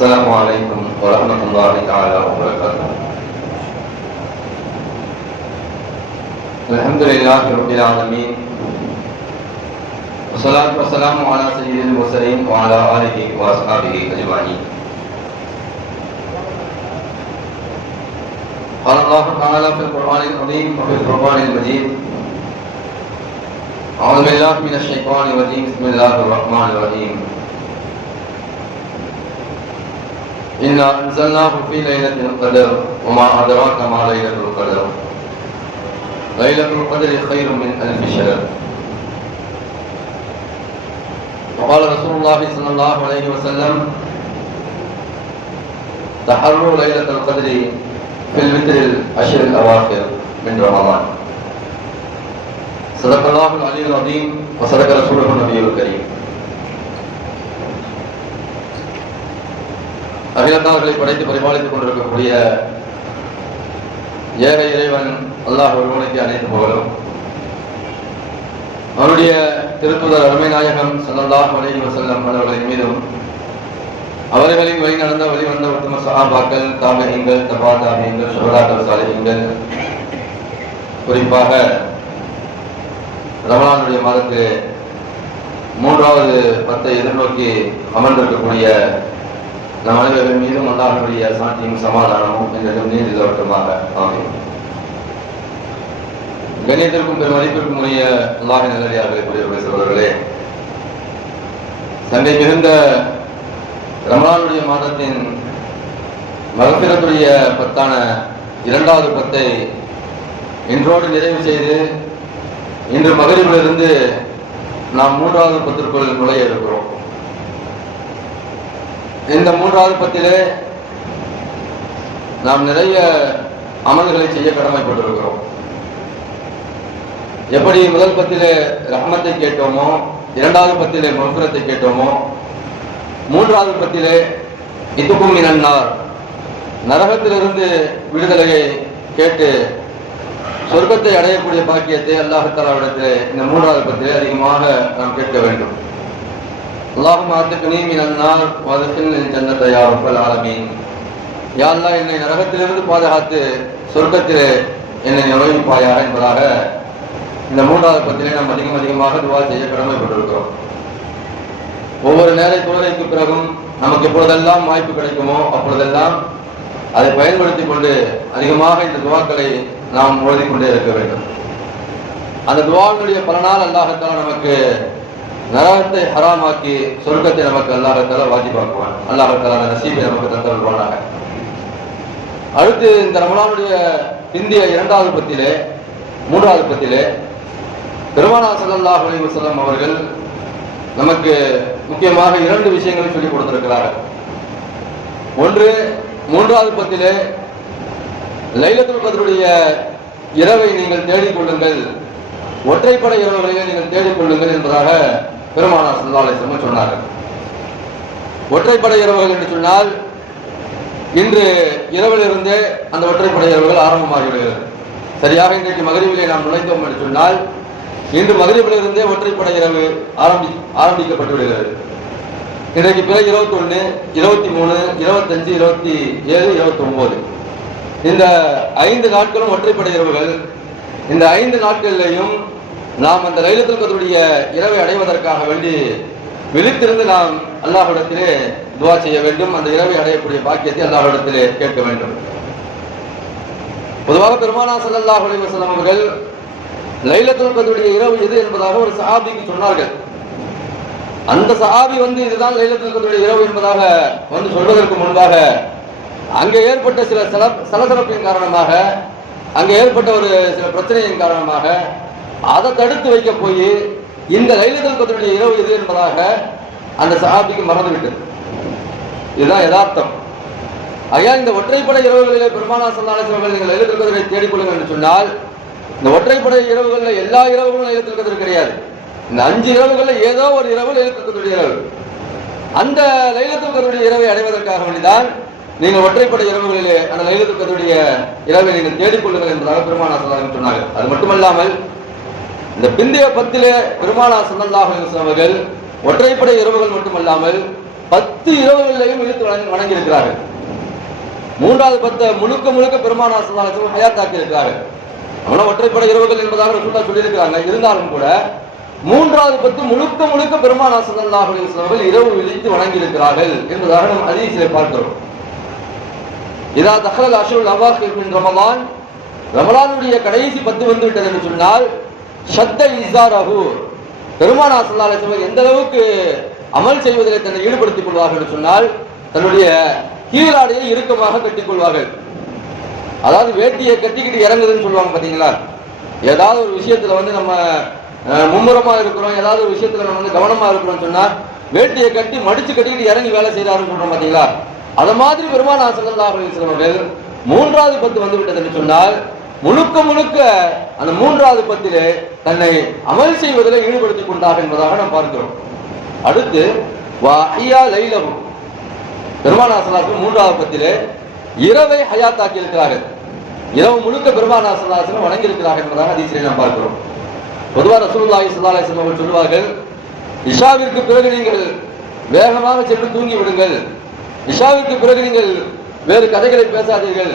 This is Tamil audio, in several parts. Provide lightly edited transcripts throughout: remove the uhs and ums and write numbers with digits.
السلام عليكم ورحمة الله تعالى وبركاته. الحمد لله رب العالمين، والصلاة والسلام على سيد المرسلين وعلى آله وأصحابه أجمعين. قال الله تعالى في القرآن العظيم وفي القرآن المجيد: أعوذ بالله من الشيطان الرجيم، بسم الله الرحمن الرحيم. إنا أنزلناه في ليلة القدر وما أدراك ما ليلة القدر ليلة القدر خير من ألف شهر. وقال رسول الله صلى الله عليه وسلم: تحروا ليلة القدر في الوتر العشر الأواخر من رمضان. صدق الله العلي العظيم وصدق رسوله النبي الكريم. அகிலத்தார்களை படைத்து பரிபாலித்துக் கொண்டிருக்கக்கூடிய ஏக இறைவன் அல்லாஹ் ஒருவனுக்கு அனைத்து புகழும். அவருடைய திருத்துதர் அருமை நாயகம் ஸல்லல்லாஹு அலைஹி வஸல்லம் அவர்களின் மீதும், அவர்களின் வழி நடந்த வழிவந்த உத்தம சஹாபாக்கள், தாபிஈன்கள், தபா தாபிஈன்கள், ஷுஹதாக்கள், சாலிஹீன்கள், குறிப்பாக ரமலானுடைய மாதத்திலே 3வது பத்தை எதிர்நோக்கி அமர்ந்திருக்கக்கூடிய நம் அனைவர்கள் மீதும் அல்லாஹ்வுடைய சாந்தியும் சமாதானமும் என்றும் நீடித்தவற்றுமாக ஆமீன். கண்ணியத்திற்கும் பெரும் மதிப்பிற்கும் உரிய அல்லாஹ்வின் நல்லடியார்களே, பெரியவர்களே, சகோதரர்களே, சண்டை மிகுந்த ரமலானுடைய மாதத்தின் மகஃபிரத்துடைய பத்தான 2வது பத்தை இன்றோடு நிறைவு செய்து இன்று மகரிபிலிருந்து நாம் 3வது பத்திற்குள் நுழைய இருக்கிறோம். இந்த 3வது பத்திலே நாம் நிறைய அமல்களை செய்ய கடமைப்பட்டிருக்கிறோம். எப்படி முதல் பத்திலே ரஹ்மத்தை கேட்டோமோ, 2வது பத்திலே மஃபிரத்தை கேட்டோமோ, 3வது பத்திலே இதுக்கும் மினன்னார், நரகத்திலிருந்து விடுதலையை கேட்டு சொர்க்கத்தை அடையக்கூடிய பாக்கியத்தை அல்லாஹ் தஆலாவிடத்திலே இந்த 3வது பத்திலே அதிகமாக நாம் கேட்க வேண்டும். அல்லாஹும்ம அத்கினி மினன்னார் வஅத்கில்னில் ஜன்னத யா ரப்பல் ஆலமீன். யா அல்லாஹ், என்னை நரகத்திலிருந்து பாதுகாத்து சொர்க்கத்திலே என்னை நுழைவிப்பாயாக என்பதாக இந்த 3வது பத்திலே நாம் அதிகமாக துஆ செய்ய கடமைப்பட்டிருக்கிறோம். ஒவ்வொரு நேர தொழுகைக்கு பிறகும் நமக்கு எப்பொழுதெல்லாம் வாய்ப்பு கிடைக்குமோ அப்பொழுதெல்லாம் அதை பயன்படுத்தி கொண்டு அதிகமாக இந்த துஆக்களை நாம் ஓதிக்கொண்டே இருக்க வேண்டும். அந்த துஆவினுடைய பலனால் அல்லாஹ் தஆலா நமக்கு நரகத்தை ஹராமாக்கி சொர்க்கத்தை நமக்கு அல்லாஹ் தஆலா வாஜிபாக்குவான். அல்லாஹ் தஆலா நசீபை நமக்கு தந்தருள்வானாக. அடுத்து இந்த ரமலானுடைய பிந்திய 2வது பத்திலே 3வது பத்திலே பெருமானார் ஸல்லல்லாஹு அலைஹி வஸல்லம் அவர்கள் நமக்கு முக்கியமாக 2 விஷயங்களை சொல்லிக் கொடுத்திருக்கிறார்கள். ஒன்று, 3வது பத்திலே லைலத்துல் கத்ருடைய இரவை நீங்கள் தேடிக்கொள்ளுங்கள், ஒற்றைப்படை இரவுகளிலே நீங்கள் தேடிக்கொள்ளுங்கள் என்பதாக பெருமானார் ஸல்லல்லாஹு அலைஹி வஸல்லம் சொன்னார்கள். ஒற்றைப்படை இரவுகள் என்று சொன்னால் இன்று இரவிலிருந்தே அந்த ஒற்றைப்படை இரவுகள் ஆரம்பமாகிவிடுகிறது. சரியாக இன்றைக்கு மகரிபிலே நாம் நுழைந்தோம் என்று சொன்னால் இன்று மகரிபிலிருந்தே ஒற்றைப்படை இரவு ஆரம்பிக்கப்பட்டு விடுகிறது. இன்றைக்கு பிற 21, 23, 25, 27, 29 இந்த 5 நாட்களும் ஒற்றைப்படை இரவுகள். இந்த 5 நாட்களிலேயும் நாம் அந்த லைலத்துல் கத்ருடைய இரவை அடைவதற்காக வேண்டி விழித்திருந்து நாம் அல்லாஹ்விடத்திலே துஆ செய்ய வேண்டும். அந்த இரவை அடையக்கூடிய பாக்கியத்தை அல்லாஹ்விடத்திலே கேட்க வேண்டும். பொதுவாக பெருமானார் ஸல்லல்லாஹு அலைஹி வஸல்லம் அவர்கள் லைலத்துல் கத்ருடைய இரவு எது என்பதாக ஒரு சஹாபிக்கு சொன்னார்கள். அந்த சஹாபி இதுதான் லைலத்துல் கத்ருடைய இரவு என்பதாக சொல்வதற்கு முன்பாக அங்கே ஏற்பட்ட சில சலசலப்பின் காரணமாக, அங்கே ஏற்பட்ட ஒரு சில பிரச்சனையின் காரணமாக அதை தடுத்து வைக்க போய் இந்த லைலத்துல் கத்ருடைய இரவு எது என்பதாக அந்த சஹாபிக்கு மறந்துவிட்டது. இதுதான் யதார்த்தம். ஐயா, இந்த ஒற்றைப்படை இரவுகளிலே பெருமானார் ஸல்லல்லாஹு அலைஹி வஸல்லம் நீங்கள் லைலத்துல் கத்ரை தேடிக்கொள்ளுங்கள் என்று சொன்னால், இந்த ஒற்றைப்படை இரவுகளில் எல்லா இரவுகளும் லைலத்துல் கத்ர் கிடையாது. இந்த 5 இரவுகளில் ஏதோ ஒரு இரவு லைலத்துல் கத்ருடைய இரவு. அந்த லைலத்துல் கத்ருடைய இரவை அடைவதற்காக வேண்டிதான் நீங்கள் ஒற்றைப்படை இரவுகளிலே அந்த லைலத்துல் கத்ருடைய இரவை நீங்கள் தேடிக்கொள்ளுங்கள் என்பதாக பெருமானார் ஸல்லல்லாஹு அலைஹி வஸல்லம் சொன்னார்கள். அது மட்டுமல்லாமல் இந்த பிந்திய பத்திலே பெருமானார் ஸல்லல்லாஹு அலைஹி வஸல்லம் அவர்கள் ஒற்றைப்படை இரவுகள் மட்டுமல்லாமல் 10 இரவுகளிலையும் இழுத்து வணங்கி இருக்கிறார்கள். 3வது 10 முழுக்க முழுக்க பெருமானார் ஸல்லல்லாஹு அலைஹி வஸல்லம் ஹயாத்தாக்கி இருக்கிறார்கள். அவங்கள ஒற்றைப்படை இரவுகள் என்பதாக ரசூலுல்லாஹ் சொல்லியிருக்கிறாங்க. இருந்தாலும் கூட 3வது 10 முழுக்க முழுக்க பெருமானார் ஸல்லல்லாஹு அலைஹி வஸல்லம் இரவு விழித்து வணங்கி இருக்கிறார்கள் என்பதாக நாம் ஹதீஸிலே பார்க்கிறோம். இதா தஹல் அஷ்ருல் அவாகிர் மின் ரமலான், ரமலானுடைய கடைசி 10 வந்து விட்டது என்று சொன்னால் ஷத்த இஸாரஹு, பெருமானார் ஸல்லல்லாஹு அலைஹி வஸல்லம் எந்த அளவுக்கு அமல் செய்வதில் தன்னை ஈடுபடுத்திக் கொள்வார்கள் என்று சொன்னால் தன்னுடைய கீழாடையை இறுக்கமாக கட்டிக் கொள்வார்கள். அதாவது வேட்டியை கட்டிக்கிட்டு இறங்குதுன்னு சொல்லுவாங்க பாத்தீங்களா. ஏதாவது ஒரு விஷயத்துல வந்து நம்ம மும்முரமா இருக்கிறோம், ஏதாவது ஒரு விஷயத்துல நம்ம வந்து கவனமா இருக்கிறோம் சொன்னா வேட்டியை கட்டி மடிச்சு கட்டிக்கிட்டு இறங்கி வேலை செய்யறாருன்னு சொல்றோம் பாத்தீங்களா. அத மாதிரி பெருமானார் ஸல்லல்லாஹு அலைஹி வஸல்லம் அவர்கள் 3வது 10 வந்து விட்டது என்று சொன்னால் முழுக்க முழுக்க அந்த 3வது 10 தன்னை அமல் செய்வதில் ஈடுபடுத்திக் கொண்டார்கள் என்பதாக நாம் பார்க்கிறோம். அடுத்து வஹியா லைலஹு, பெருமானார் ஸல்லல்லாஹு அலைஹி வஸல்லம் 3வது 10 இரவை ஹயாத்தாக்கி இருக்கிறார்கள். இரவு முழுக்க பெருமானார் ஸல்லல்லாஹு அலைஹி வஸல்லம் வணங்கி இருக்கிறார்கள் என்பதாக ஹதீஸிலே நாம் பார்க்கிறோம். பொதுவாக ரசூலுல்லாஹி ஸல்லல்லாஹு அலைஹி வஸல்லம் அவர்கள் சொல்வார்கள், இஷாவிற்கு பிறகு நீங்கள் வேகமாக சென்று தூங்கி விடுங்கள், இஷாவிற்கு பிறகு நீங்கள் வேறு கதைகளை பேசாதீர்கள்,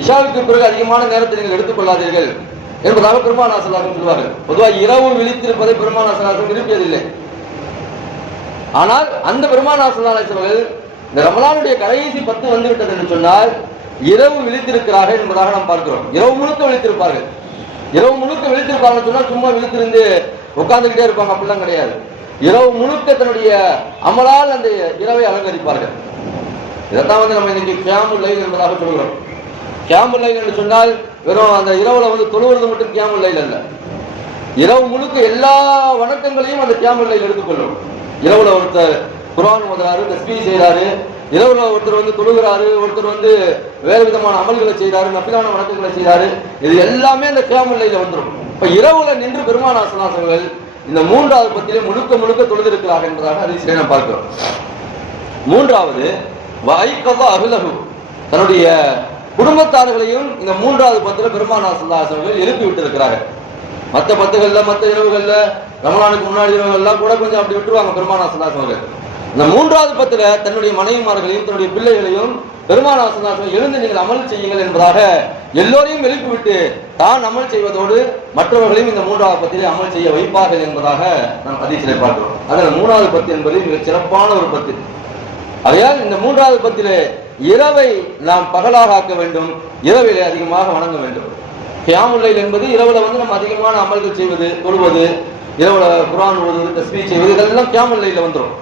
இஷாவுக்கு பிறகு அதிகமான நேரத்தை நீங்கள் எடுத்துக் கொள்ளாதீர்கள் என்பதாக பெருமானார் ஸல்லல்லாஹு அலைஹி வஸல்லம் சொல்வார்கள். பொதுவாக இரவு விழித்திருப்பதை பெருமானார் ஸல்லல்லாஹு அலைஹி வஸல்லம் விரும்பியதில்லை. ஆனால் அந்த பெருமானார் ஸல்லல்லாஹு அலைஹி வஸல்லம் இந்த ரமலானுடைய கடைசி 10 வந்து விட்டது என்று சொன்னால் இரவு விழித்திருக்கிறார்கள் என்பதாக நாம் பார்க்கிறோம். இரவு முழுக்க விழித்திருப்பார்கள். இரவு முழுக்க விழித்திருப்பார்கள் சொன்னால் சும்மா விழித்திருந்து உட்கார்ந்துகிட்டே இருப்பாங்க, அப்படிலாம் கிடையாது. இரவு முழுக்க தன்னுடைய அமலால் அந்த இரவை அலங்கரிப்பார்கள். இதைத்தான் வந்து நம்ம இன்னைக்கு கியாமுல் லைல் என்பதாக சொல்கிறோம். கியாமுல் லைல் என்று சொன்னால் வெறும் அந்த இரவுல வந்து தொழுவது மட்டும் கியாமுல் லைல் அல்ல. இரவு முழுக்க எல்லா வணக்கங்களையும் அந்த கியாமுல் லைல் எடுத்துக்கொள்ளும். இரவுல ஒருத்தர் குர்ஆன் ஓதுறாரு, தஸ்பீஹ் செய்யறாரு, இரவுல ஒருத்தர் வந்து தொழுகிறாரு, ஒருத்தர் வந்து வேறு விதமான அமல்களை செய்யறாரு, நஃபிலான வணக்கங்களை செய்யறாரு, இது எல்லாமே அந்த கியாமுல் லைல்ல வந்துடும். இப்ப இரவுல நின்று பெருமானார் ஸல்லல்லாஹு அலைஹி வஸல்லம் இந்த 3வது 10 முழுக்க முழுக்க தொழுது இருக்கிறார்கள் என்பதாக ஹதீஸிலே நாம் பார்க்கிறோம். 3வது வைகத அஹ்லஹு, தன்னுடைய குடும்பத்தார்களையும் இந்த 3வது 10 பெருமானார் ஸல்லல்லாஹு அலைஹி வஸல்லம் எழுப்பி விட்டு இருக்கிறார்கள். மற்ற 10கள்ல மற்ற இரவுகள்ல ரமலானுக்கு முன்னாடி இரவுகள்லாம் கூட கொஞ்சம் அப்படி விட்டுருவாங்க பெருமானார் ஸல்லல்லாஹு அலைஹி வஸல்லம். இந்த 3வது 10 தன்னுடைய மனைவிமார்களையும் தன்னுடைய பிள்ளைகளையும் பெருமானார் ஸல்லல்லாஹு அலைஹி வஸல்லம் எழுந்து நீங்கள் அமல் செய்யுங்கள் என்பதாக எல்லோரையும் எழுப்பிவிட்டு தான் அமல் செய்வதோடு மற்றவர்களையும் இந்த 3வது 10 அமல் செய்ய வைப்பார்கள் என்பதாக நாம் ஹதீஸிலே பார்க்கிறோம். அதில் 3வது 10 என்பது மிக சிறப்பான ஒரு 10. ஆகையால் இந்த 3வது 10 இரவை நாம் பகலாக ஆக்க வேண்டும், இரவிலே அதிகமாக வணங்க வேண்டும். கியாமுல் லைல் என்பது இரவுல வந்து நம்ம அதிகமான அமல்கள் செய்வது, தொழுவது, இரவுல குர்ஆன் ஓதுவது, தஸ்பீஹ் செய்வது, இதெல்லாம் கியாமுல் லைல்ல வந்துடும்.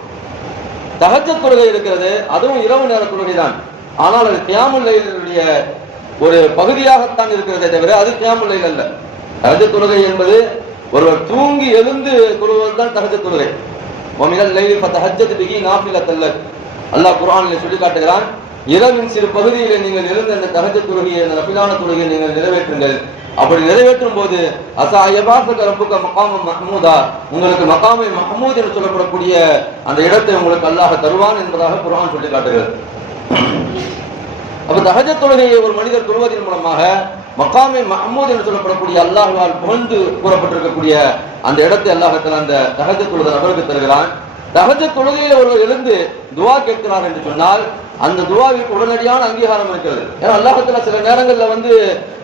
தஹஜ்ஜத் தொழுகை இருக்கிறது, அதுவும் இரவு நேர தொழுகை தான். ஆனால் அது கியாமுல் லைலுடைய ஒரு பகுதியாகத்தான் இருக்கிறதே தவிர அது கியாமுல் லைல் அல்ல. தஹஜ்ஜத் தொழுகை என்பது ஒருவர் தூங்கி எழுந்து தொழுவது தான் தஹஜ்ஜத் தொழுகை. வமினல் லைலி ஃபதஹஜ்ஜத் பிஹி நாஃபிலத்தல் லக், அல்லாஹ் குர்ஆனில் சொல்லி காட்டுகிறான், இரவின் சிறு பகுதியிலே நீங்கள் எழுந்த அந்த தஹஜ்ஜத் தொழுகையை, அந்த நஃபிலான தொழுகையை நீங்கள் நிறைவேற்றுங்கள். அப்படி நிறைவேற்றும் போது அஸா யபாஸக ரப்புக மகாம மஹ்மூதா, உங்களுக்கு மகாமை மஹ்மூத் என்று சொல்லப்படக்கூடிய அந்த இடத்தை உங்களுக்கு அல்லாஹ் தருவான் என்பதாக குர்ஆன் சொல்லி காட்டுகிறது. அப்ப தஹஜ்ஜத் தொழுகையை ஒரு மனிதர் தொழுவதன் மூலமாக மகாமை மஹ்மூத் என்று சொல்லப்படக்கூடிய அல்லாஹ்வால் புகழ்ந்து கூறப்பட்டிருக்கக்கூடிய அந்த இடத்தை அல்லாஹ் தஆலா அந்த தஹஜ்ஜத் தொழுகை நபருக்கு தருகிறான். தஹஜ்ஜத் தொழுகையில ஒருவர் எழுந்து துஆ கேட்கிறார் என்று சொன்னால் அந்த துஆவிற்கு உடனடியான அங்கீகாரம் இருக்கிறது. ஏன்னா அல்லாஹ் தஆலா சில நேரங்கள்ல வந்து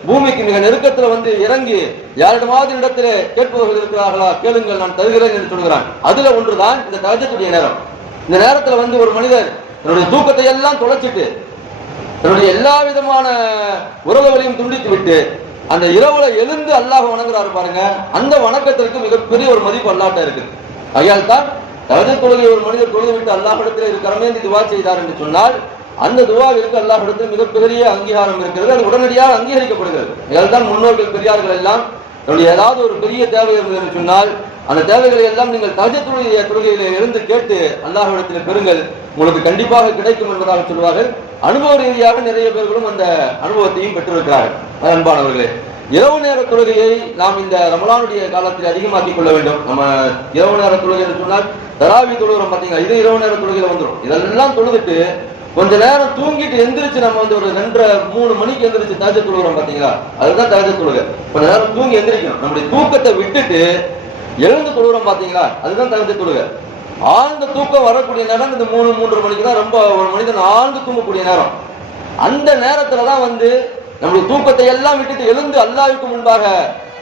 பூமிக்கு மிக நெருக்கத்துல வந்து இறங்கி யாரிடமாவது இடத்துல கேட்பவர்கள் இருக்கிறார்களா, கேளுங்கள் நான் தருகிறேன் என்று சொல்கிறான். அதுல ஒன்றுதான் இந்த தஹஜ்ஜுடைய நேரம். இந்த நேரத்துல வந்து ஒரு மனிதர் தன்னுடைய தூக்கத்தை எல்லாம் தொலைச்சிட்டு தன்னுடைய எல்லா விதமான உறவுகளையும் துண்டித்து விட்டு அந்த இரவுல எழுந்து அல்லாஹ் வணங்குறாரு பாருங்க, அந்த வணக்கத்திற்கு மிகப்பெரிய ஒரு மதிப்பு அல்லாஹ்ட்ட இருக்கு. ஆகையால் தான் தஹஜ்ஜத் தொழுகை ஒரு மனிதர் தொழுது விட்டு அல்லாஹ்விடத்தில் இருக்கிறமேந்தி துஆ செய்தார் என்று சொன்னால் அந்த துஆவிற்கு அல்லாஹ்விடத்தில் மிகப்பெரிய அங்கீகாரம் இருக்கிறது, அது உடனடியாக அங்கீகரிக்கப்படுகிறது. இதுதான் முன்னோர்கள் பெரியார்கள் எல்லாம் தன்னுடைய ஏதாவது ஒரு பெரிய தேவை இருந்தது என்று சொன்னால் அந்த தேவைகளை எல்லாம் நீங்கள் தஹஜ்ஜத் தொழுகையிலே இருந்து கேட்டு அல்லாஹ்விடத்தில் பெறுங்கள், உங்களுக்கு கண்டிப்பாக கிடைக்கும் என்பதாக சொல்வார்கள். அனுபவ ரீதியாக நிறைய பேர்களும் அந்த அனுபவத்தையும் பெற்றிருக்கிறார்கள். அன்பானவர்களே, இரவு நேர தொழுகையை நாம் இந்த ரமலானுடைய காலத்தில் அதிகமாக்கிக் கொள்ள வேண்டும். நம்ம இரவு நேர தொழுகை என்று சொன்னால் தராவி தொழுகிறோம் பார்த்தீங்களா, இது இரவு நேர தொழுகையில வந்துடும். இதெல்லாம் தொழுதுட்டு கொஞ்ச நேரம் தூங்கிட்டு எந்திரிச்சு நம்ம வந்து ஒரு 2:30-3 மணிக்கு எந்திரிச்சு தஹஜ்ஜத் தொழுகிறோம் பார்த்தீங்களா, அதுதான் தஹஜ்ஜத் தொழுகை. கொஞ்ச நேரம் தூங்கி எந்திரிக்கணும், நம்முடைய தூக்கத்தை விட்டுட்டு எழுந்து தொழுகிறோம் பார்த்தீங்களா, அதுதான் தஹஜ்ஜத் தொழுகை. ஆழ்ந்த தூக்கம் வரக்கூடிய நேரம் இந்த 3-3:30 மணிக்கு தான் ரொம்ப ஒரு மனிதன் ஆழ்ந்து தூங்கக்கூடிய நேரம். அந்த நேரத்துல தான் வந்து நம்முடைய தூக்கத்தை எல்லாம் விட்டுட்டு எழுந்து அல்லாஹ்வுக்கு முன்பாக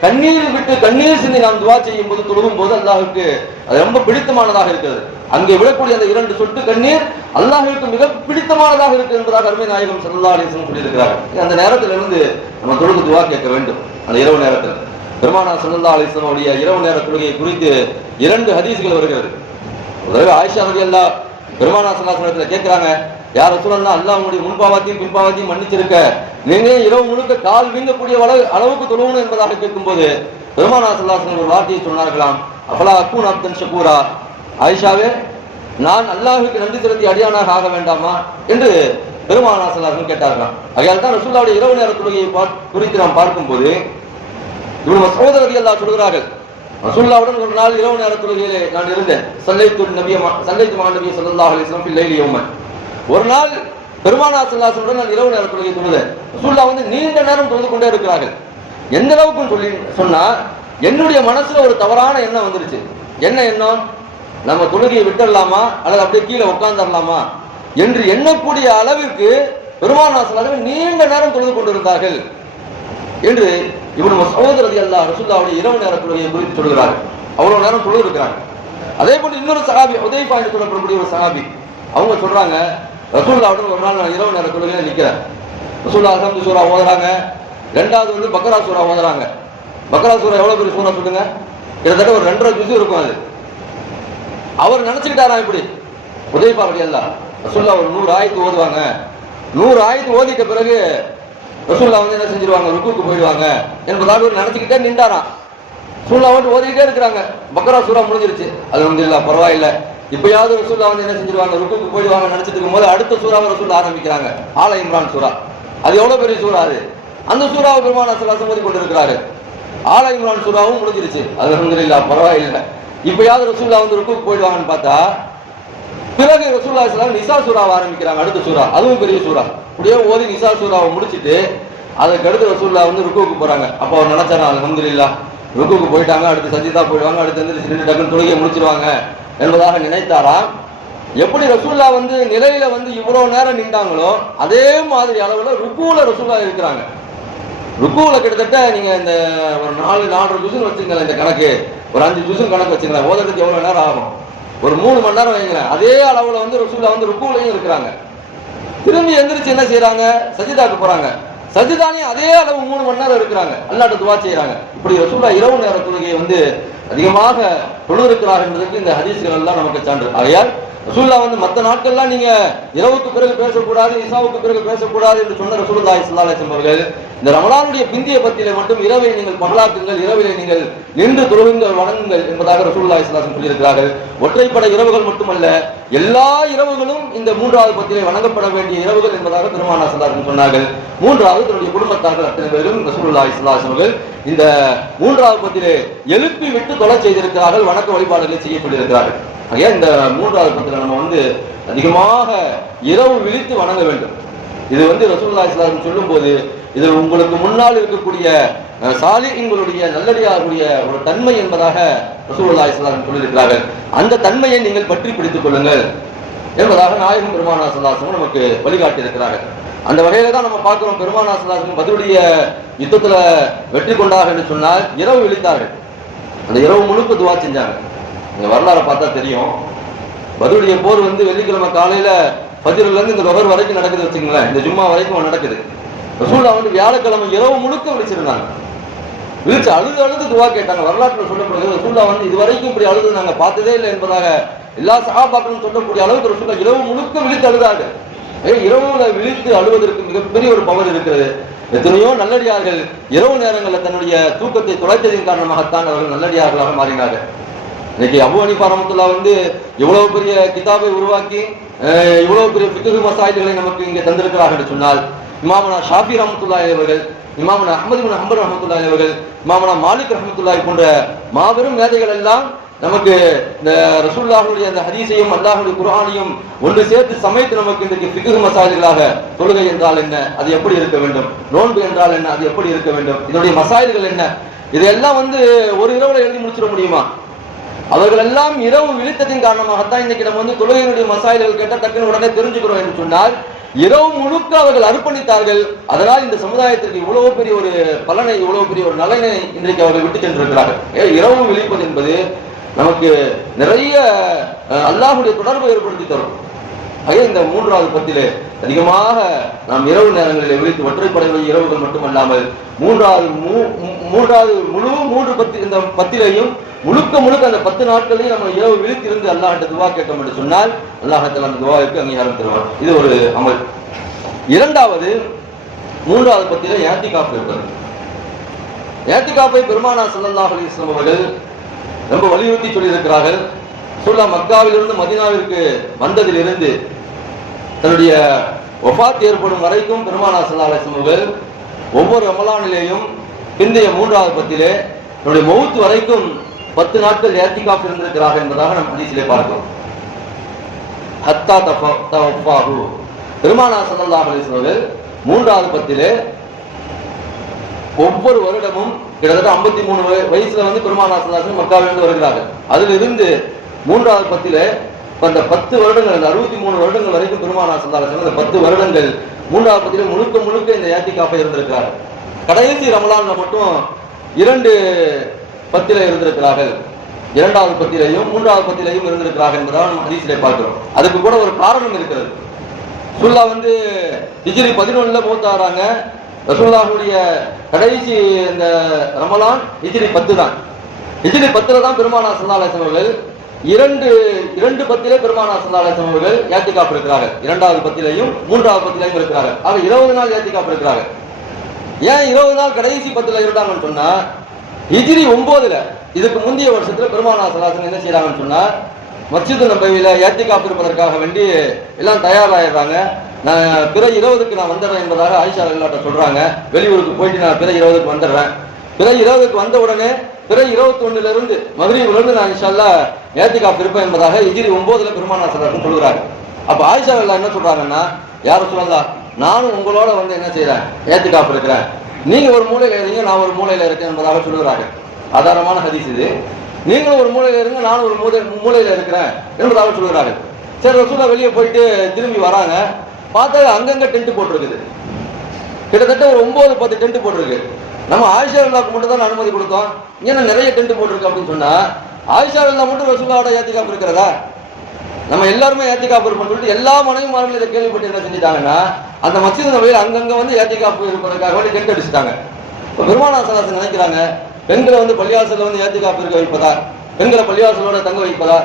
கண்ணீர் சிந்தி நாம் துவா செய்யும் போது, தொழுகும் போது அல்லாஹ்வுக்கு அது ரொம்ப பிடித்தமானதாக இருக்கிறது. அங்கே விடக்கூடிய அந்த 2 சொட்டு கண்ணீர் அல்லாஹ்வுக்கு மிக பிடித்தமானதாக இருக்கு என்பதாக அருமை நாயகம் ஸல்லல்லாஹு அலைஹி வஸல்லம் சொல்லியிருக்கிறார்கள். அந்த நேரத்தில் இருந்து நம்ம தொழுது துவா கேட்க வேண்டும். அந்த இரவு நேரத்தில் பெருமானார் ஸல்லல்லாஹு அலைஹி வஸல்லம் உடைய இரவு நேர தொழுகையை குறித்து 2 ஹதீஸ்கள் வருகிறது. ஆயிஷா ரலியல்லாஹு பெருமானார் ஸல்லல்லாஹு அலைஹி வஸல்லம் கேட்கிறாங்க, யார் ரசூலல்லாஹ், அல்லாஹ் உங்களுடைய முன்பாவத்தையும் பின்பாவத்தையும் மன்னிச்சிருக்க, நீங்க இரவு முழுக்க கால் வீங்கக்கூடிய அளவுக்கு தொழுவணும் என்பதாக கேட்கும்போது பெருமானார் ஸல்லல்லாஹு அலைஹி வஸல்லம் ஒரு வார்த்தையை சொன்னார்களாம், அஃபலா அக்கூன் அப்தன் ஷகூரா, ஆயிஷாவே நான் அல்லாஹ்வுக்கு நன்றி செலுத்தி அடியானாக ஆக வேண்டாமா என்று பெருமானார் ஸல்லல்லாஹு அலைஹி வஸல்லம் கேட்டார்களாம். ஆகையால் தான் ரசூலுல்லாஹ்வுடைய இரவு நேர தொழுகையை குறித்து நாம் பார்க்கும்போது இப்னு மஸ்ஊத் ரலியல்லாஹு சொல்கிறார்கள், ரசூலுல்லாஹ்வுடன் ஒரு நாள் இரவு நேர தொழுகையிலே நான் இருந்தேன். சல்லைத்து மா நபி ஸல்லல்லாஹு அலைஹி வஸல்லம் ஃபில் லைலி யௌமன். ஒரு நாள் பெருமானார் ஸல்லல்லாஹு அலைஹி வஸல்லம் நான் இரவு நேர தொழுகை தொழுதேன். ரசூலுல்லாஹ் வந்து நீண்ட நேரம் தொழுது கொண்டே இருக்கிறார்கள். எந்த அளவுக்கு சொன்னா என்னுடைய மனசுல ஒரு தவறான எண்ணம் வந்துருச்சு. என்ன எண்ணம்? நம்ம தொழுகையை விட்டுடலாமா அல்லது அப்படியே கீழே உட்கார்ந்துடலாமா என்று எண்ணக்கூடிய அளவிற்கு பெருமானார் ஸல்லல்லாஹு அலைஹி வஸல்லம் நீண்ட நேரம் தொழுது கொண்டிருந்தார்கள் என்று இப்னு மஸ்ஊத் ரலியல்லாஹு ரசூலுல்லாஹ்வுடைய இரவு நேர தொழுகையை குறித்து சொல்கிறார்கள். அவ்வளவு நேரம் தொழுது இருக்கிறாங்க. அதே போன்று இன்னொரு சஹாபி ஹுதைஃபா என்று சொல்லக்கூடிய ஒரு சஹாபி, அவங்க சொல்றாங்க, ரசூலுல்லாஹ்வுடன் ஒரு நாள் நான் இரவு நேர தொழுகையில நிக்கிறேன். ரசூலுல்லாஹ் அல்ஹம்து சூரா ஓதுறாங்க. ரெண்டாவது வந்து பக்ரா சூரா ஓதுறாங்க. பக்ரா சூரா எவ்வளவு பெரிய சூரா சொல்லுங்க? கிட்டத்தட்ட ஒரு 2.5 ஜுஸ் இருக்கும். அது அவர் நினைச்சுக்கிட்டாரா இப்படி ஹுதைஃபா ரலியல்லாஹு ரசூலுல்லாஹ் ஒரு 100 ஆயத்து ஓதுவாங்க. 100 ஆயத்து ஓதிட்ட பிறகு ரசூலுல்லாஹ் வந்து என்ன செஞ்சிருவாங்க, ருக்குக்கு போயிடுவாங்க என்பதாக ஒரு நினைச்சுக்கிட்டே நின்றாராம். ரசூலுல்லாஹ் வந்து ஓதிக்கிட்டே இருக்கிறாங்க. பக்ரா சூரா முடிஞ்சிருச்சு. அல்ஹம்துலில்லாஹ் பரவாயில்லை, இப்பயாவது ரசூலுல்லாஹ் வந்து என்ன செஞ்சிருவாங்க, ருக்குக்கு போயிடுவாங்க நினைச்சிட்டு இருக்கும்போது அடுத்த சூறாவை ரசூலுல்லாஹ் ஆரம்பிக்கிறாங்க. ஆல இம்ரான் சூரா. அது எவ்வளவு பெரிய சூறா அது. அந்த சூறாவை பெருமானார் ஸல்லல்லாஹு அலைஹி வஸல்லம் ஓதி கொண்டிருக்கிறாரு. ஆல இம்ரான் சூறாவும் முடிஞ்சிருச்சு. அல்ஹம்துலில்லாஹ் பரவாயில்லை, இப்பயாவது ரசூலுல்லாஹ் வந்து ருக்குக்கு போயிடுவாங்கன்னு பார்த்தா பிறகு ரசூலுல்லாஹி ஸல்லல்லாஹு அலைஹி வஸல்லம் நிசா சூறாவை ஆரம்பிக்கிறாங்க. அடுத்த சூறா, அதுவும் பெரிய சூறா. அப்படியே ஓதி நிசா சூறாவை முடிச்சிட்டு அதுக்கு அடுத்து ரசூலுல்லாஹ் வந்து ருக்குக்கு போறாங்க. அப்ப அவர் நினைச்சாரா, அல்ஹம்துலில்லாஹ் ருக்குக்கு போயிட்டாங்க, அடுத்து சஜிதா போயிடுவாங்க, அடுத்து வந்து 2 டக்குன்னு தொழுகையை முடிச்சிருவாங்க என்பதாக நினைத்தாராம். எப்படி ரசூலுல்லாஹ் வந்து நிலையில வந்து இவ்வளவு நேரம் நின்றாங்களோ அதே மாதிரி அளவுல ருக்குல ரசூலுல்லாஹ் இருக்கிறாங்க. ருக்குல கிட்டத்தட்ட நீங்க இந்த ஒரு 4 ஜுஸ்னு வச்சுங்களேன், இந்த கணக்கு ஒரு 5 ஜுஸ்னு கணக்கு வச்சுங்களேன், ஓதுறதுக்கு எவ்வளவு நேரம் ஆகும்? ஒரு 3 மணி நேரம் வைங்களேன். அதே அளவுல வந்து ரசூலுல்லாஹ் வந்து ருக்குலையும் இருக்கிறாங்க. திரும்பி எந்திரிச்சு என்ன செய்யறாங்க, சஜிதாக்கு போறாங்க. சஜிதாலையும் அதே அளவு 3 மணி நேரம் இருக்கிறாங்க, அல்லாஹ்ட்ட துஆ செய்யறாங்க. இப்படி ரசூலுல்லாஹ் இரவு நேர தொழுகையை வந்து அதிகமாக தொழுதிருக்கிறார் என்பதற்கு இந்த ஹதீஸ்கள் எல்லாம் நமக்கு சான்று. ஆகையால் ரசூலுல்லாஹ் வந்து மற்ற நாட்கள்லாம் நீங்க இரவுக்கு பிறகு பேசக்கூடாது, இசாவுக்கு பிறகு பேசக்கூடாது என்று சொன்ன ரசூலுல்லாஹி ஸல்லல்லாஹு அலைஹி வஸல்லம் அவர்கள் இந்த ரமலானுடைய பிந்திய பத்தியிலே மட்டும் இரவை நீங்கள் பகலாக்குங்கள், இரவிலே நீங்கள் நின்று தொழுகுங்கள், வணங்குங்கள் என்பதாக ரசூலுல்லாஹி ஸல்லல்லாஹு அலைஹி வஸல்லம் சொல்லியிருக்கிறார்கள். ஒற்றைப்படை இரவுகள் மட்டுமல்ல, எல்லா இரவுகளும் இந்த 3வது பத்திலே வணங்கப்பட வேண்டிய இரவுகள் என்பதாக பெருமானார் ஸல்லல்லாஹு அலைஹி வஸல்லம் சொன்னார்கள். 3வது தன்னுடைய குடும்பத்தார்கள் அத்தனை பேரும் ரசூலுல்லாஹி ஸல்லல்லாஹு அலைஹி வஸல்லம் அவர்கள் இந்த 3வது பத்திலே எழுப்பி விட்டு தொலை செய்திருக்கிறார்கள், வணக்க வழிபாடுகளை செய்ய சொல்லியிருக்கிறார்கள். ஆகையா இந்த 3வது பத்தில நம்ம வந்து அதிகமாக இரவு விழித்து வணங்க வேண்டும். இது வந்து ரசூலுல்லாஹி ஸல்லல்லாஹு அலைஹி வஸல்லம் சொல்லும் போது இது உங்களுக்கு முன்னால் இருக்கக்கூடிய சாலிஹீன்களுடைய நல்லடியாருடைய ஒரு தன்மை என்பதாக ரசூலுல்லாஹி ஸல்லல்லாஹு அலைஹி வஸல்லம் சொல்லியிருக்கிறார்கள். அந்த தன்மையை நீங்கள் பற்றி பிடித்துக் கொள்ளுங்கள் என்பதாக நாயகம் பெருமானார் ஸல்லல்லாஹு அலைஹி வஸல்லம் நமக்கு வழிகாட்டி இருக்கிறார்கள். அந்த வகையில தான் நம்ம பார்க்கிறோம், பெருமானார் ஸல்லல்லாஹு அலைஹி வஸல்லம் பத்ருடைய யுத்தத்துல வெற்றி கொண்டார்கள் என்று சொன்னால் இரவு விழித்தார்கள். அந்த இரவு முழுக்க துஆ செஞ்சாங்க. இந்த வரலாறை பார்த்தா தெரியும். பத்ருடைய போர் வந்து வெள்ளிக்கிழமை காலையில ஃபஜ்ர்ல இருந்து இந்த லொஹர் வரைக்கும் நடக்குது வச்சுங்களேன், இந்த ஜும்மா வரைக்கும் நடக்குது. ரசூலுல்லாஹ் வந்து வியாழக்கிழமை இரவு முழுக்க விழிச்சிருந்தாங்க. விழிச்சு அழுது துஆ கேட்டாங்க. வரலாற்றில் சொல்லப்படுகிறது, ரசூலுல்லாஹ் வந்து இதுவரைக்கும் இப்படி அழுது நாங்க பார்த்ததே இல்லை என்பதாக எல்லா சஹாபாக்களும் சொல்லக்கூடிய அளவுக்கு ரசூலுல்லாஹ் இரவு முழுக்க விழித்து அழுதாங்க. இரவுல விழித்து அழுவதற்கு மிகப்பெரிய ஒரு பவர் இருக்கிறது. எத்தனையோ நல்லடியார்கள் இரவு நேரங்களில் தன்னுடைய தூக்கத்தை தொலைத்ததின் காரணமாகத்தான் அவர்கள் நல்லடியார்களாக மாறினார்கள். இன்னைக்கு அபூ ஹனீஃபா ரஹ்மத்துல்லாஹ் வந்து இவ்வளவு பெரிய கிதாபை உருவாக்கி இவ்வளவு பெரிய ஃபிக்ஹ் மசாயில்களை நமக்கு இங்கே தந்திருக்கிறார்கள் என்று சொன்னால், இமாமுனா ஷாஃபி ரஹ்மத்துல்லாஹி அவர்கள், இமாமுனா அஹ்மது இப்னு ஹம்பல் ரஹ்மத்துல்லாஹி அவர்கள், இமாமுனா மாலிக் ரஹ்மத்துல்லாஹி போன்ற மாபெரும் மேதைகள் எல்லாம் நமக்கு இந்த ரசூலுல்லாஹ்வுடைய அந்த ஹதீஸையும் அல்லாஹ்வுடைய குர்ஆனையும் ஒன்று சேர்த்து சமைத்து நமக்கு இன்றைக்கு ஃபிக்ஹ் மசாயில்களாக, தொழுகை என்றால் என்ன, அது எப்படி இருக்க வேண்டும், நோன்பு என்றால் என்ன, அது எப்படி இருக்க வேண்டும், இதனுடைய மசாயில்கள் என்ன, இதெல்லாம் வந்து ஒரு இரவுல எழுதி முடிச்சிட முடியுமா? அவர்கள் எல்லாம் இரவு விழித்ததின் காரணமாகத்தான் இன்னைக்கு நம்ம வந்து தொழுகையினுடைய மசாயில்கள் கேட்டால் டக்குன்னு உடனே தெரிஞ்சுக்கிறோம் என்று சொன்னால், இரவு முழுக்க அவர்கள் அர்ப்பணித்தார்கள். அதனால் இந்த சமுதாயத்திற்கு இவ்வளவு பெரிய ஒரு பலனை, இவ்வளவு பெரிய ஒரு நலனை இன்றைக்கு அவர்கள் விட்டு சென்றிருக்கிறார்கள். இரவு விழிப்பது என்பது நமக்கு நிறைய அல்லாஹ்வுடைய தொடர்பை ஏற்படுத்தி தரும். ஆக இந்த மூன்றாவது பத்திலே அதிகமாக நாம் இரவு நேரங்களில் விழித்து ஒற்றைப்படை இரவுகள் மட்டுமல்லாமல் மூன்றாவது முழு மூன்று இந்த பத்திலையும் முழுக்க அந்த 10 நாட்களையும் நம்ம இரவு விழித்திருந்து அல்லாஹ்ட்ட துவா கேட்டோம் என்று சொன்னால் அல்லாஹ் அந்த துவாவுக்கு அங்கீகாரம் தருவார். இது ஒரு அமல். மூன்றாவது பத்தியில இஅ்திகாஃப் இருக்கிறது. இஅ்திகாஃபை பெருமானார் ஸல்லல்லாஹு அலைஹி வஸல்லம் அவர்கள் ரொம்ப வலியுறுத்தி சொல்லியிருக்கிறார்கள். மக்காவிலிருந்து மதீனாவிற்கு வந்ததிலிருந்து தன்னுடைய வஃபாத் ஏற்படும் வரைக்கும் பெருமானார் ஸல்லல்லாஹு அலைஹி வஸல்லம் அவர்கள் ஒவ்வொரு ரமலானிலேயும் பிந்தைய மூன்றாவது பத்திலே தன்னுடைய மௌத் வரைக்கும் 10 நாட்கள் இஅ்திகாஃப் இருந்திருக்கிறார்கள் என்பதாக நாம் ஹதீஸிலே பார்க்கிறோம். ஹத்தா தவஃபாஹு, பெருமானார் ஸல்லல்லாஹு அலைஹி வஸல்லம் அவர்கள் மூன்றாவது பத்திலே ஒவ்வொரு வருடமும் கிட்டத்தட்ட 53 வயசுல வந்து பெருமானார் ஸல்லல்லாஹு அலைஹி வஸல்லம் மக்காவிலிருந்து வருகிறார்கள். அதிலிருந்து மூன்றாவது பத்திலே அந்த 10 வருடங்கள், 63 வருடங்கள் வரைக்கும் பெருமானார் ஸல்லல்லாஹு அலைஹி வஸல்லம் 10 வருடங்கள் மூன்றாவது பத்திலே முழுக்க இந்த இஅ்திகாஃபை இருந்திருக்கிறார்கள். கடைசி ரமலான்ல மட்டும் 2 பத்திலே இருந்திருக்கிறார்கள். 2வது பத்திலையும் 3வது பத்திலையும் இருந்திருக்கிறார்கள் என்பதாக நம்ம ஹதீஸிலே பார்க்கிறோம். அதுக்கு கூட ஒரு காரணம் இருக்கிறது. ரசூலுல்லாஹ் வந்து ஹிஜ்ரி 11ல மௌத்தாறாங்க. ரசூலுல்லாஹ்வுடைய கடைசி இந்த ரமலான் ஹிஜ்ரி 10 தான். ஹிஜ்ரி 10ல தான் பெருமானார் ஸல்லல்லாஹு அலைஹி வஸல்லம் அவர்கள் இரண்டு பத்திலே பெருமானார் ஸல்லல்லாஹு அலைஹி வஸல்லம் அவர்கள் இஅ்திகாஃப் இருக்கிறார்கள். 2வது பத்திலையும் 3வது பத்திலையும் இருக்கிறார்கள். ஆக 20 நாள் இஅ்திகாஃப் இருக்கிறார்கள். ஏன் 20 நாள் கடைசி 10ல இருந்தாங்கன்னு சொன்னா, ஹிஜ்ரி 9ல இதுக்கு முந்தைய வருஷத்துல பெருமானார் ஸல்லல்லாஹு அலைஹி வஸல்லம் என்ன செய்யறாங்கன்னு சொன்னா, மஸ்ஜித் நபவியில இஅ்திகாஃப் இருப்பதற்காக வேண்டி எல்லாம் தயாராயிடுறாங்க. நான் பிற 20க்கு நான் வந்துடுறேன் என்பதாக ஆயிஷா ரலியல்லாஹு சொல்றாங்க. வெளியூருக்கு போயிட்டு நான் பிற 20க்கு வந்துடுறேன். பிற 20க்கு வந்த உடனே பிற 21ல இருந்து மக்ரிப்ல இருந்து நான் இன்ஷா அல்லாஹ் இஅ்திகாஃப் இருப்பேன் என்பதாக ஹிஜ்ரி 9ல பெருமானார் ஸல்லல்லாஹு அலைஹி வஸல்லம் சொல்றாங்க. அப்ப ஆயிஷா ரலியல்லாஹு என்ன சொல்றாங்கன்னா, யா ரசூலல்லாஹ், நானும் உங்களோட வந்து என்ன செய்றேன், இஅ்திகாஃப் இருக்கிறேன். நீங்க ஒரு மூலையில இருங்க, நான் ஒரு மூலையில இருக்கேன் என்பதாக சொல்லுகிறார்கள். ஆதாரமான ஹதீஸ் இது. நீங்களும் ஒரு மூலையில இருங்க, நானும் ஒரு மூலையில இருக்கிறேன் என்பதாக சொல்லுகிறார்கள். சரி, ரசூலுல்லாஹ் வெளியே போயிட்டு திரும்பி வராங்க. பார்த்தா அங்கங்க டென்ட் போட்டிருக்குது. கிட்டத்தட்ட ஒரு 9-10 டென்ட் போட்டிருக்கு. நம்ம ஆயிஷா ரலியல்லாஹுக்கு மட்டும் தான் அனுமதி கொடுத்தோம், இங்க நிறைய டென்ட் போட்டிருக்கு அப்படின்னு சொன்னா, ஆயிஷா ரலியல்லாஹு மட்டும் ரசூலுல்லாஹோட இஅ்திகாஃப் இருக்கிறதா? நம்ம எல்லாருமே இஅ்திகாஃப் இருப்போம்னு சொல்லிட்டு எல்லா மனைவிமார்களும் இதை கேள்விப்பட்டு என்ன செஞ்சுட்டாங்கன்னா, அந்த மஸ்ஜித் நபவியில அங்கங்க வந்து இஅ்திகாஃப் இருப்பதற்காக வேண்டி டென்ட் அடிச்சுட்டாங்க. இப்போ பெருமானார் ஸல்லல்லாஹு அலைஹி வஸல்லம் நினைக்கிறாங்க, பெண்களை வந்து பள்ளிவாசல்ல வந்து இஅ்திகாஃப் இருக்க வைப்பதா, பெண்களை பள்ளிவாசலோட தங்க வைப்பதா?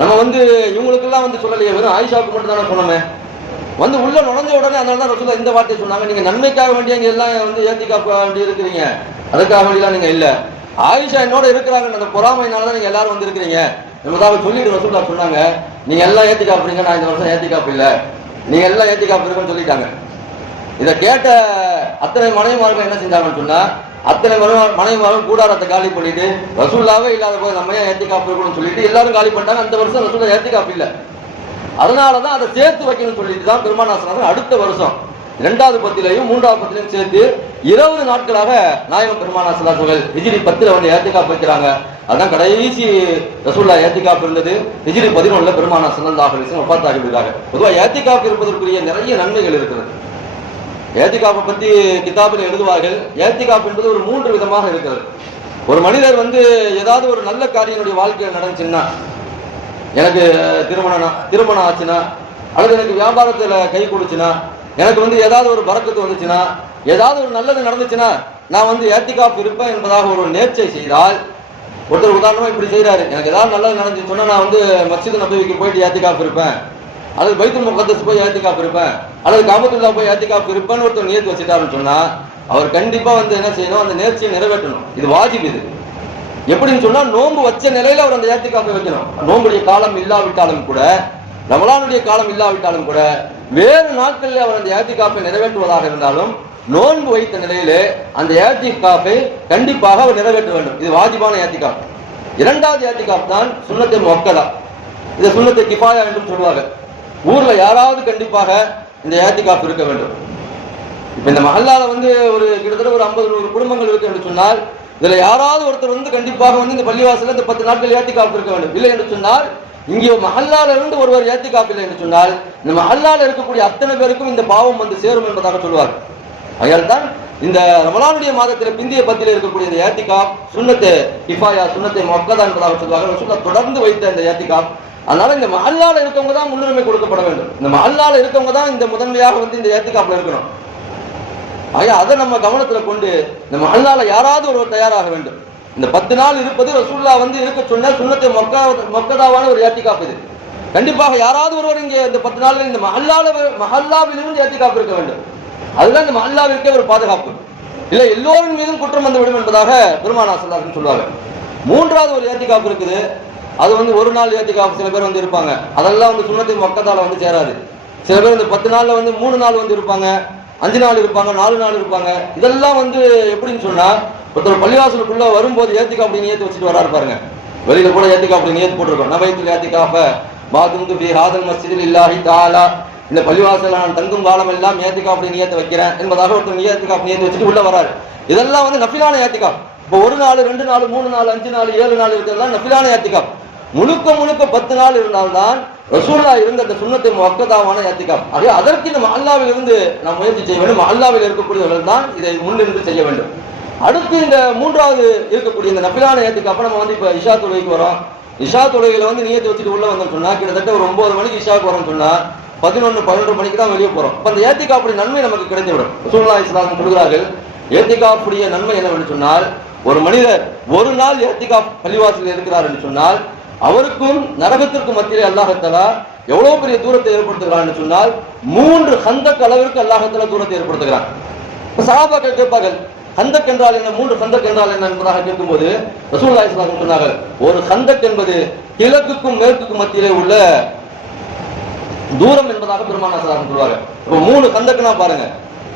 நம்ம வந்து இவங்களுக்கெல்லாம் வந்து சொல்லலையே, வெறும் ஆயிஷாவுக்கு மட்டும் தானே சொன்னோமே. வந்து உள்ள நுழைஞ்ச உடனே அதனால தான் ரசூலுல்லாஹ் இந்த வார்த்தை சொன்னாங்க, நீங்க நன்மைக்காக வேண்டிய இங்க எல்லாம் வந்து இஅ்திகாஃப் வேண்டி இருக்கிறீங்க, அதுக்காக வேண்டியெல்லாம் நீங்க இல்ல, ஆயிஷா என்னோட இருக்கிறாங்க, அந்த பொறாமையினால தான் நீங்க எல்லாரும் வந்து இருக்கிறீங்க என்பதாக சொல்லிட்டு ரசூலுல்லாஹ் சொன்னாங்க, நீங்க எல்லாம் இஅ்திகாஃப் இருங்க, நான் இந்த வருஷம் இஅ்திகாஃப் இல்ல, நீங்க எல்லாம் இஅ்திகாஃப் இருக்குன்னு சொல்லிட்டாங்க. இதை கேட்ட அத்தனை மனைவிமார்கள் என்ன செஞ்சாங்கன்னு சொன்னா, அத்தனை மனைவிமார்கள் கூடாரத்தை காலி பண்ணிட்டு, ரசூலுல்லாஹ்வே இல்லாத போது நம்ம ஏன் இஅ்திகாஃப் இருக்கணும்னு சொல்லிட்டு எல்லாரும் காலி பண்ணிட்டாங்க. அந்த வருஷம் ரசூலுல்லாஹ் இஅ்திகாஃப் இல்ல. அதனாலதான் அதை சேர்த்து வைக்கணும்னு சொல்லிட்டு தான் பெருமானார் ஸல்லல்லாஹு அலைஹி வஸல்லம் அடுத்த வருஷம் 2வது பத்திலையும் 3வது பத்திலையும் சேர்த்து 20 நாட்களாக நாயகம் பெருமானார் ஸல்லல்லாஹு அலைஹி வஸல்லம் ஹிஜ்ரி 10ல வந்து இஅ்திகாஃப் வைக்கிறாங்க. அதான் கடைசி ரசூலுல்லாஹ் இஅ்திகாஃப் இருந்தது. ஹிஜ்ரி 11ல பெருமானார் ஸல்லல்லாஹு அலைஹி வஸல்லம் வஃபாத் ஆகிவிட்டாங்க. பொதுவாக இஅ்திகாஃப் இருப்பதற்குரிய நிறைய நன்மைகள் இருக்கிறது. இஅ்திகாஃபை பத்தி கிதாபில் எழுதுவார்கள். இஅ்திகாஃப் என்பது ஒரு 3 விதமாக இருக்கிறது. ஒரு மனிதர் வந்து ஏதாவது ஒரு நல்ல காரியங்களுடைய வாழ்க்கையில் நடந்துச்சுன்னா, எனக்கு திருமணம் ஆச்சுன்னா, அல்லது எனக்கு வியாபாரத்துல கை கொடுச்சுன்னா, எனக்கு வந்து ஏதாவது ஒரு பரக்கத்து வந்துச்சுன்னா, ஏதாவது ஒரு நல்லது நடந்துச்சுன்னா நான் வந்து இஅ்திகாஃப் இருப்பேன் என்பதாக ஒரு நேர்ச்சை செய்தால், ஒருத்தர் உதாரணமா இப்படி செய்யறாரு, எனக்கு ஏதாவது நல்லது நடந்துச்சு சொன்னா நான் வந்து மஸ்ஜித் நபவிக்கு போயிட்டு இஅ்திகாஃப் இருப்பேன், அல்லது பைத்துல் முகத்தஸ் போய் இஅ்திகாஃப் இருப்பேன், அல்லது காபத்துல்லாஹ் போய் இஅ்திகாஃப் இருப்பேன்னு ஒருத்தர் நியத்து வச்சுட்டாருன்னு சொன்னா, அவர் கண்டிப்பா வந்து என்ன செய்யணும், அந்த நேர்ச்சியை நிறைவேற்றணும். இது வாஜிப். இது எப்படின்னு சொன்னா, நோன்பு வச்ச நிலையில அவர் அந்த இஅ்திகாஃபை வைக்கணும். நோன்புடைய காலம் இல்லாவிட்டாலும் கூட, ரமலானுடைய காலம் இல்லாவிட்டாலும் கூட, வேறு நாட்களில் அவர் அந்த இஅ்திகாஃபை நிறைவேற்றுவதாக இருந்தாலும், நோன்பு வைத்த நிலையிலே அந்த இஅ்திகாஃபை கண்டிப்பாக அவர் நிறைவேற்ற வேண்டும். இது வாஜிபான இஅ்திகாஃப். 2வது இஅ்திகாஃப் தான் சுன்னத்தை முஅக்கதா. இதை சுன்னத்தை கிஃபாயா என்றும் சொல்வாங்க. ஊர்ல யாராவது கண்டிப்பாக இந்த இஅ்திகாஃப் இருக்க வேண்டும். இப்ப இந்த மஹல்லால வந்து ஒரு கிட்டத்தட்ட ஒரு 50-100 குடும்பங்கள் இருக்கு என்று சொன்னால், இதுல யாராவது ஒருத்தர் வந்து கண்டிப்பாக வந்து இந்த பள்ளிவாசல இந்த 10 நாட்கள் ஏத்திகாப் இருக்க வேண்டும். இல்லை என்று சொன்னால் இங்கே மஹல்லால இருந்து ஒருவர் ஏத்திகாப் இல்லை என்று சொன்னால் இந்த மஹல்லால இருக்கக்கூடிய அத்தனை பேருக்கும் இந்த பாவம் வந்து சேரும் என்பதாக சொல்வார். ஆகையால் தான் இந்த ரமலானுடைய மாதத்தில் பிந்திய பத்தியில் இருக்கக்கூடிய இந்த ஏத்திகாப் சுன்னத்தை கிஃபாயா சுன்னத்தை முஅக்கதா என்பதாக சொல்வார்கள். ரசூலுல்லாஹ் தொடர்ந்து வைத்த இந்த ஏத்திகாப். அதனால இந்த மஹல்லால இருக்கவங்க தான் முன்னுரிமை கொடுக்கப்பட வேண்டும். இந்த மஹல்லால இருக்கவங்க தான் இந்த முதன்மையாக வந்து இந்த ஏத்திகாப்ல இருக்கணும். ஆகையா அதை நம்ம கவனத்துல கொண்டு இந்த மஹல்லால யாராவது ஒருவர் தயாராக வேண்டும். இந்த 10 நாள் இருப்பது ரசூலுல்லாஹ் வந்து இருக்க சொன்ன சுன்னத்தை முஅக்கதாவான ஒரு ஏத்திகாப் இது. கண்டிப்பாக யாராவது ஒருவர் இங்கே இந்த 10 நாள்ல இந்த மஹல்லாவிலிருந்து ஏத்திகாப் இருக்க வேண்டும். அதுதான் இந்த மஹல்லாவிற்கே ஒரு பாதுகாப்பு. இல்லை எல்லோரின் மீதும் குற்றம் வந்து விடும் என்பதாக பெருமானார் ஸல்லல்லாஹு அலைஹி வஸல்லம் சொல்வாங்க. மூன்றாவது ஒரு ஏத்திகாப் இருக்குது. அது வந்து ஒரு நாள் ஏத்திகாப் சில பேர் வந்து இருப்பாங்க. அதெல்லாம் வந்து சுன்னத்தை முஅக்கதால வந்து சேராது. சில பேர் இந்த 10 நாள்ல வந்து 3 நாள் வந்து இருப்பாங்க, 5 நாள் இருப்பாங்க, 4 நாள் இருப்பாங்க. இதெல்லாம் வந்து எப்படின்னு சொன்னா ஒருத்தர் பள்ளிவாசலுக்குள்ள வரும்போது ஏத்திகாப் அப்படி நியத்து வச்சுட்டு வராரு பாருங்க. வெளியில கூட ஏத்திகாப் அப்படி நியத்து போட்டிருக்கோம். நபைத்துல் ஏத்திகாஃப பாதும்து ஃபீ ஹாதல் மஸ்ஜிதில் இல்லாஹி தஆலா, இந்த பள்ளிவாசல் நான் தங்கும் காலம் எல்லாம் ஏத்திகாப் அப்படி நியத்து வைக்கிறேன் என்பதாக ஒருத்தர் ஏத்திகாப் நியத்து வச்சுட்டு உள்ள வராரு. இதெல்லாம் வந்து நஃபிலான ஏத்திகாப். இப்போ 1 நாள் 2 நாள் 3 நாள் 5 நாள் 7 நாள் இருக்கிறதெல்லாம் நஃபிலான ஏத்திகாப். முழுக்க 10 நாள் இருந்தால்தான் ரசூலுல்லாஹ் இருந்த அந்த சுன்னத்தை முஅக்கதாவான ஏத்திகாப். ஆகவே அதற்கு இந்த மஹல்லாவில் இருந்து நாம் முயற்சி செய்ய வேண்டும். மஹல்லாவில் இருக்கக்கூடியவர்கள் தான் இதை முன்னிருந்து செய்ய வேண்டும். அடுத்து இந்த மூன்றாவது இருக்கக்கூடிய இந்த நஃபிலான ஏத்திகாப் நம்ம வந்து இப்ப இஷா தொழுகைக்கு வரோம். இஷா தொழுகையில வந்து நியத்து வச்சுட்டு உள்ள வந்தோம் சொன்னா கிட்டத்தட்ட ஒரு 9 மணிக்கு இஷாவுக்கு வரோம்னு சொன்னா 11 12 மணிக்கு தான் வெளியே போறோம். அப்ப அந்த ஏத்திகாப்புடைய நன்மை நமக்கு கிடைத்துவிடும். ரசூலுல்லாஹி ஸல்லல்லாஹு அலைஹி வஸல்லம் சொல்கிறார்கள், ஏத்திகாப்புடைய நன்மை என்னவென்று சொன்னால் ஒரு மனிதர் ஒரு நாள் ஏத்திகாப் பள்ளிவாசலில் இருக்கிறார் என்று சொன்னால் அவருக்கும் நரகத்திற்கும் மத்தியிலே அல்லாஹ் தஆலா எவ்வளவு பெரிய தூரத்தை ஏற்படுத்துகிறான் என்று சொன்னால் 3 ஹந்தக் அளவிற்கு அல்லாஹ் தஆலா தூரத்தை ஏற்படுத்துகிறான். சஹாபாக்கள் கேட்பார்கள், ஹந்தக் என்றால் என்ன, 3 ஹந்தக் என்றால் என்ன என்பதாக கேட்கும்போது ரசூலுல்லாஹி ஸல்லல்லாஹு அலைஹி வஸல்லம் சொன்னார்கள், ஒரு ஹந்தக் என்பது கிழக்குக்கும் மேற்குக்கும் மத்தியிலே உள்ள தூரம் என்பதாக பெருமானார் ஸல்லல்லாஹு அலைஹி வஸல்லம் சொல்வாங்க. இப்போ 3 ஹந்தக்னா பாருங்க,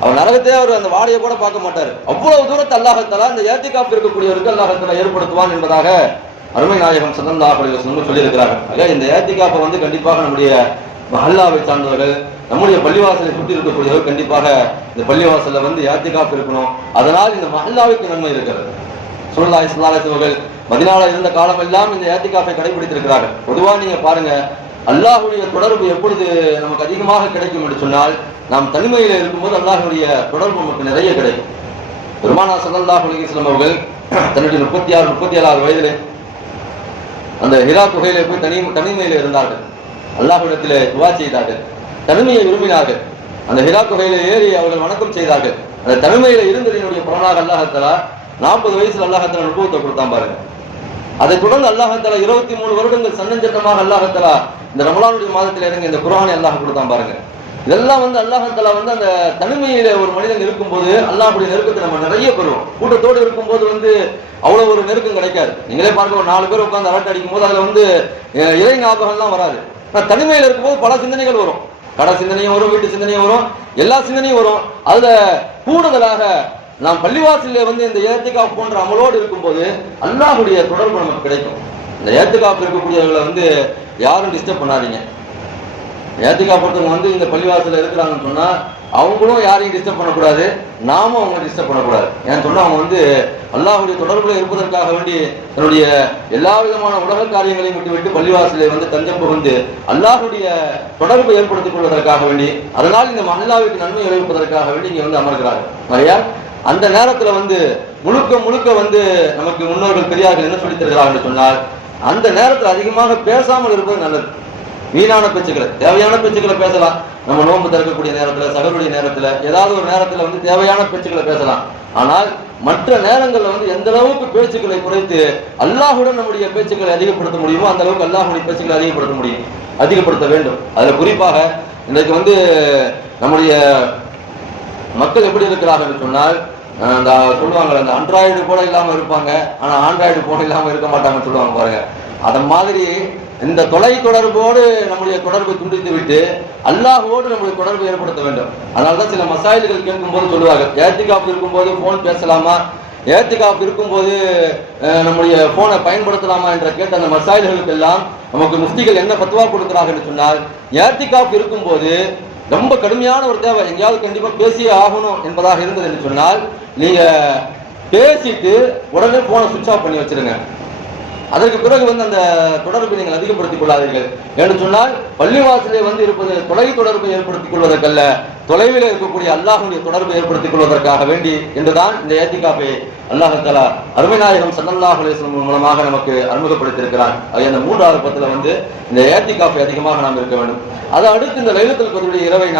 அவர் நரகத்தையே அவர் அந்த வாடையை கூட பார்க்க மாட்டார். அவ்வளவு தூரத்தை அல்லாஹ் தஆலா இந்த ஏத்திகாப் இருக்கக்கூடியவருக்கு அல்லாஹ் தஆலா ஏற்படுத்துவான் என்பதாக அருமை நாயகம் ஸல்லல்லாஹு அலைஹி வஸல்லம் சொல்லியிருக்கிறார்கள். ஆக இந்த ஏத்திகாப்பை வந்து கண்டிப்பாக நம்முடைய மஹல்லாவை சார்ந்தவர்கள், நம்முடைய பள்ளிவாசலை சுற்றி இருக்கக்கூடியவர்கள் கண்டிப்பாக இந்த பள்ளிவாசல்ல வந்து ஏத்திகாப் இருக்கணும். அதனால் இந்த மஹல்லாவுக்கு நன்மை இருக்கிறது. ரசூலுல்லாஹி ஸல்லல்லாஹு அலைஹி வஸல்லம் மதீனால இருந்த காலம் எல்லாம் இந்த ஏத்திகாப்பை கடைபிடித்திருக்கிறார்கள். பொதுவா நீங்க பாருங்க, அல்லாஹ்வுடைய தொடர்பு எப்பொழுது நமக்கு அதிகமாக கிடைக்கும் என்று சொன்னால் நாம் தனிமையில இருக்கும்போது அல்லாஹ்வுடைய தொடர்பு நமக்கு நிறைய கிடைக்கும். பெருமானார் ஸல்லல்லாஹு அலைஹி வஸல்லம் அவர்கள் தன்னுடைய 36 37 வயதிலே அந்த ஹிரா குகையிலே போய் தனிமையில இருந்தார்கள். அல்லாஹ்விடத்திலே துஆ செய்தார்கள், தனிமையை விரும்பினார்கள். அந்த ஹிரா குகையில ஏறி அவர்கள் வணக்கம் செய்தார்கள். அந்த தனிமையில இருந்ததினுடைய பலனாக அல்லாஹ் தஆலா 40 வயசுல அல்லாஹ் தஆலா நுபுவத்தை கொடுத்தான் பாருங்க. அதை தொடர்ந்து அல்லாஹ் தஆலா 23 வருடங்கள் சன்னஞ்சட்டமாக அல்லாஹ் தஆலா இந்த ரமலானுடைய மாதத்தில் இறங்கி இந்த குர்ஆனை அல்லாஹ் கொடுத்தான் பாருங்க. இதெல்லாம் வந்து அல்லாஹ் தஆலா வந்து அந்த தனிமையில ஒரு மனிதன் இருக்கும்போது அல்லாஹ்வுடைய நெருக்கத்தை நம்ம நிறைய பெறுவோம். கூட்டத்தோடு இருக்கும்போது வந்து அவ்வளவு ஒரு நெருக்கம் கிடைக்காது. நீங்களே பாருங்க, ஒரு 4 பேர் உட்கார்ந்து அரட்டை அடிக்கும் போது அதுல வந்து இறை ஞாபகம்லாம் வராது. தனிமையில இருக்கும்போது பல சிந்தனைகள் வரும். கடை சிந்தனையும் வரும், வீட்டு சிந்தனையும் வரும், எல்லா சிந்தனையும் வரும். அதுல கூடுதலாக நாம் பள்ளிவாசலிலே வந்து இந்த ஏத்திகாப் போன்ற அமலோடு இருக்கும்போது அல்லாஹ்வுடைய தொடர்பு நமக்கு கிடைக்கும். இந்த ஏத்திகாப் இருக்கக்கூடியவர்களை வந்து யாரும் டிஸ்டர்ப் பண்ணாதீங்க. ஏத்திகாப் பொறுத்தவங்க வந்து இந்த பள்ளிவாசல்ல இருக்கிறாங்கன்னு சொன்னா அவங்களும் யாரையும் டிஸ்டர்ப் பண்ணக்கூடாது, நாமும் அவங்க டிஸ்டர்ப் பண்ணக்கூடாது. ஏன்னு சொன்னா அவங்க வந்து அல்லாஹ்வுடைய தொடர்புல இருப்பதற்காக வேண்டி தன்னுடைய எல்லா விதமான உலக காரியங்களையும் விட்டு பள்ளிவாசலை வந்து தஞ்சம் புகுந்து அல்லாஹ்வுடைய தொடர்பை ஏற்படுத்திக் கொள்வதற்காக வேண்டி, அதனால் இந்த மஹல்லாவுக்கு நன்மை விளைவிப்பதற்காக வேண்டி இங்க வந்து அமர்கிறார்கள். ஆகையால் அந்த நேரத்துல வந்து முழுக்க வந்து நமக்கு முன்னோர்கள் பெரியார்கள் என்ன சொல்லித் தருகிறார்கள் சொன்னால் அந்த நேரத்தில் அதிகமாக பேசாமல் இருப்பது நல்லது. வீணான பேச்சுக்களை, தேவையான பேச்சுக்களை பேசலாம். நம்ம நோன்பு திறக்கக்கூடிய நேரத்துல, சகருடைய நேரத்துல, ஏதாவது ஒரு நேரத்துல வந்து தேவையான பேச்சுக்களை பேசலாம். ஆனால் மற்ற நேரங்கள்ல வந்து எந்த அளவுக்கு பேச்சுக்களை குறைத்து அல்லாஹுடன் நம்முடைய பேச்சுக்களை அதிகப்படுத்த முடியுமோ அந்த அளவுக்கு அல்லாஹுடைய பேச்சுக்களை அதிகப்படுத்த வேண்டும். அதுல குறிப்பாக இன்றைக்கு வந்து நம்முடைய மக்கள் எப்படி இருக்கிறார்கள் என்று சொன்னால், அந்த சொல்லுவாங்க அந்த ஆண்ட்ராய்டு போல இல்லாம இருப்பாங்க, ஆனா ஆண்ட்ராய்டு போல இல்லாம இருக்க மாட்டாங்கன்னு சொல்லுவாங்க பாருங்க. அத மாதிரி இந்த தொலை தொடர்போடு நம்முடைய தொடர்பை துண்டித்து விட்டு அல்லாஹ்வோடு நம்முடைய தொடர்பை ஏற்படுத்த வேண்டும். அதனாலதான் சில மசாயில்கள் கேட்கும் போது சொல்லுவாங்க, ஏத்திகாப் இருக்கும்போது போன் பேசலாமா, ஏத்திகாப் இருக்கும்போது நம்முடைய போனை பயன்படுத்தலாமா என்ற கேட்ட அந்த மசாயில்களுக்கு எல்லாம் நமக்கு முஃப்திகள் என்ன பத்வா கொடுக்கிறார்கள் என்று சொன்னால், ஏத்திகாப் இருக்கும்போது ரொம்ப கடுமையான ஒரு தேவை, எங்கேயாவது கண்டிப்பா பேசியே ஆகணும் என்பதாக இருந்தது என்று சொன்னால் நீங்க பேசிட்டு உடனே போனை சுவிட்ச் ஆஃப் பண்ணி வச்சிருங்க. அதற்கு பிறகு அந்த தொடர்பை நீங்கள் அதிகப்படுத்திக் கொள்ளாதீர்கள். என்று சொன்னால் பள்ளிவாசலே இருப்பது தொலை தொடர்பை ஏற்படுத்திக் கொள்வதற்கல்ல, தொலைவில் இருக்கக்கூடிய அல்லாஹ்வுடைய தொடர்பை ஏற்படுத்திக் கொள்வதற்காக வேண்டி என்றுதான் இந்த ஏத்திகாஃபை அல்லாஹ் தஆலா அருமை நாயகம் ஸல்லல்லாஹு அலைஹி வஸல்லம் மூலமாக நமக்கு அறிமுகப்படுத்தியிருக்கிறான். அந்த 3வது பத்துல இந்த ஏத்திகாஃபை அதிகமாக நாம் இருக்க வேண்டும். அதை அடுத்து இந்த லைலத்துல் கத்ருடைய இரவை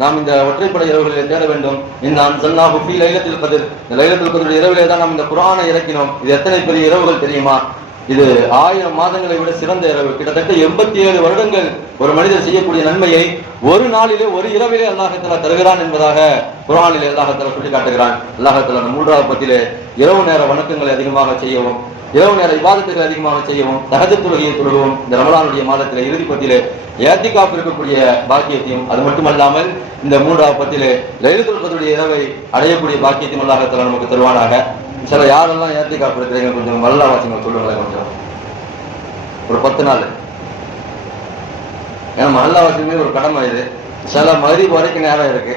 நாம் இந்த ஒற்றைப்படை இரவுகளில் தேட வேண்டும். நாம் ஸல்லல்லாஹு ஃபீ லைலத்துல் கத்ர், இந்த லைலத்துல் கத்ருடைய இரவிலே தான் நாம் இந்த குர்ஆனை இறக்கினோம். இது எத்தனை பெரிய இரவுகள் தெரியுமா? இது 1000 மாதங்களை விட சிறந்த இரவு. கிட்டத்தட்ட 87 வருடங்கள் ஒரு மனிதர் செய்யக்கூடிய நன்மையை ஒரு நாளிலே, ஒரு இரவிலே அல்லாஹ் தஆலா தருகிறான் என்பதாக குர்ஆனிலே அல்லாஹ் தஆலா சொல்லி காட்டுகிறான். அல்லாஹ் தஆலா இந்த 3வது பத்திலே இரவு நேர வணக்கங்களை அதிகமாக செய்யவும், இரவு நேர இபாதத்துகளை அதிகமாக செய்யவும், தஹஜ்ஜுத் தொழுகையை தொழுகவும், இந்த ரமலானுடைய மாதத்திலே இறுதி பத்திலே ஏத்திகாஃப் இருக்கக்கூடிய பாக்கியத்தையும், அது மட்டுமல்லாமல் இந்த 3வது பத்திலே லைலத்துல் கத்ருடைய இரவை அடையக்கூடிய பாக்கியத்தையும் அல்லாஹ் தஆலா நமக்கு தருவானாக. சில யாரெல்லாம் ஏத்திகாஃப் இருக்கிறீங்க கொஞ்சம் மல்லா வாசிங்க சொல்லுங்களேன். கொஞ்சம் ஒரு 10 நாள். ஏன்னா மல்லா வாசிமே ஒரு கடமை. இது சில மகரிப் வரைக்கும் நேரம் இருக்கு.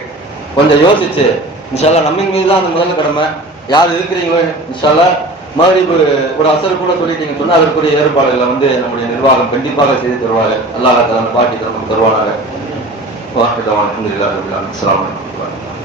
கொஞ்சம் யோசிச்சு இன்ஷால்லா நம்மின் மீது தான் அந்த முதல் கடமை. யார் இருக்கிறீங்களோ இன்ஷால்லா மகரிப் ஒரு அசர் கூட சொல்லிட்டீங்க சொன்னா அதற்குரிய ஏற்பாடுகளை நம்முடைய நிர்வாகம் கண்டிப்பாக செய்து தருவாங்க. அல்லாஹ் தஆலா பாக்கி நமக்கு தருவானாக. வாஹிதவான் அல்ஹம்துலில்லாஹி ரப்பில் ஆலமீன். அஸ்ஸலாமு அலைக்கும்.